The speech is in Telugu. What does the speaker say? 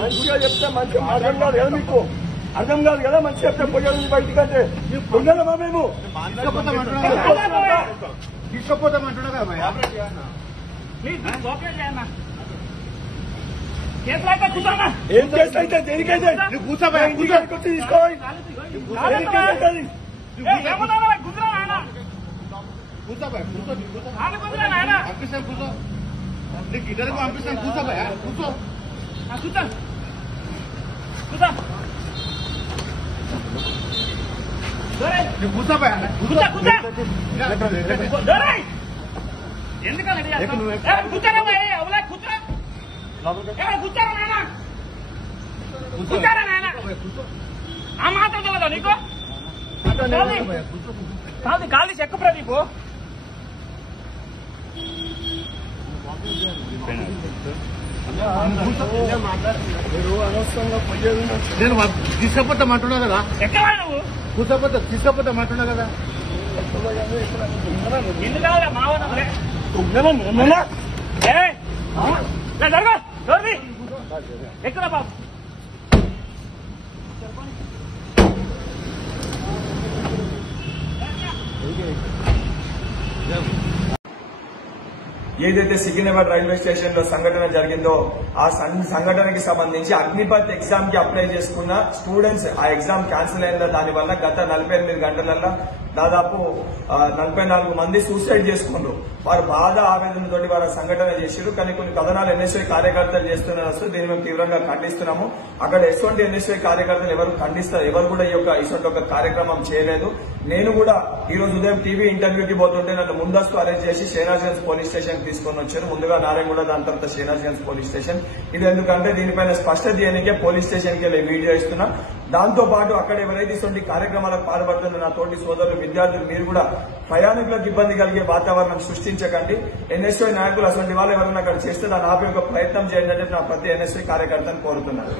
మంచిగా చెప్తే మంచిగా అర్థం కాదు కదా మీకు, అర్థం కాదు కదా మంచిగా చెప్తే పోయాలి బయటకంటే పొందలేమా మేము తీసుకుపోతామంటున్నా కదా ఏం చేస్తే దేనికైతే ఇంటికి వచ్చి తీసుకోవాలి పంపిస్తాను కూర్చో, నీకు ఇద్దరికి పంపిస్తాను కూర్చోబోయా కూర్చో కూర్చోబోయా ఆ మాత్రం తెలదా నీకు? కాదు చెక్కప్రా నీకు. నేను తీసుకపోతామంటున్నా కదా, ఎక్కడా నువ్వు కూర్చోపోతా తీసుకపోతామంటున్నా కదా. ఎందుకు కావాలా మావనలే ఎక్కడ బాబు ఏదైతే సికింద్రాబాద్ రైల్వే స్టేషన్ లో సంఘటన జరిగిందో ఆ సంఘటనకి సంబంధించి అగ్నిపత్ ఎగ్జామ్ కి అప్లై చేసుకున్న స్టూడెంట్స్ ఆ ఎగ్జామ్ క్యాన్సిల్ అయిన దానివల్ల గత 48 గంటలలో దాదాపు 44 మంది సూసైడ్ చేసుకున్నారు. వారు బాధ ఆవేదనతో వారు సంఘటన చేశారు. కానీ కొన్ని కథనాలు ఎన్ఎస్ఐ కార్యకర్తలు చేస్తున్నారు. దీన్ని మేము తీవ్రంగా ఖండిస్తున్నాము. అక్కడ ఎటువంటి ఎన్ఎస్ఐ కార్యకర్తలు ఎవరు కూడా ఇటువంటి ఒక కార్యక్రమం చేయలేదు. నేను కూడా ఈ రోజు ఉదయం టీవీ ఇంటర్వ్యూకి పోతుంటే నన్ను ముందస్తు అరెస్ట్ చేసి షేనాజ్గంజ్ పోలీస్ స్టేషన్ తీసుకొని వచ్చారు. ముందుగా నారాయణగూడ, దాని తర్వాత షేనాజ్గంజ్ పోలీస్ స్టేషన్. ఇది ఎందుకంటే దీనిపైన స్పష్టత చేయడానికే పోలీస్ స్టేషన్ కి వెళ్ళి వీడియో ఇస్తున్నా. దాంతో పాటు అక్కడ ఎవరైతే ఇటువంటి కార్యక్రమాలకు పాల్పడుతున్న నా తోటి సోదరులు, విద్యార్థులు, మీరు కూడా ప్రయాణికులకు ఇబ్బంది కలిగే వాతావరణం సృష్టించకండి. ఎన్ఎస్ఐ నాయకులు అటువంటి వాళ్ళు ఎవరైనా అక్కడ చేస్తే దాన్ని ఆపే ఒక ప్రయత్నం చేయండి అని నా ప్రతి ఎన్ఎస్ఐ కార్యకర్తను కోరుతున్నాను.